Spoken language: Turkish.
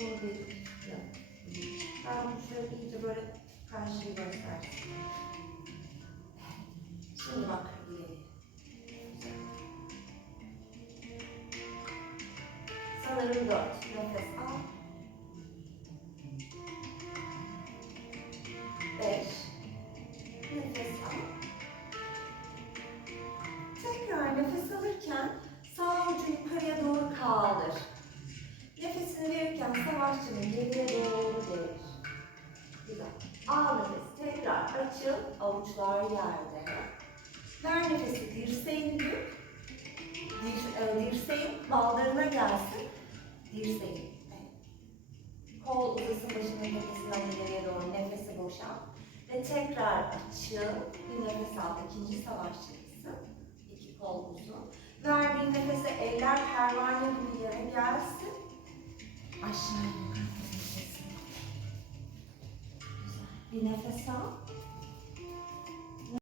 bunu belirtiyor. Daha bunu şöyle iyice böyle karşıyı göstersin. Şimdi bak. Sanırım dört. Nefes al. Beş. Nefes al. Tekrar nefes verirken savaşçını geriye doğru devir. Güzel. Al nefes. Tekrar açıl. Avuçlar yerde. Ver nefesi. Dirseğini bük. Dir, e, dirseğin baldırına gelsin. Dirseğin. Kol uzasın başının tepesinden ileriye doğru nefesi boşalt. Ve tekrar açıl. Bir nefes al. İkinci savaşçısın. İki kol uzun. Verdiğin nefese eller pervane gibi Dinafasa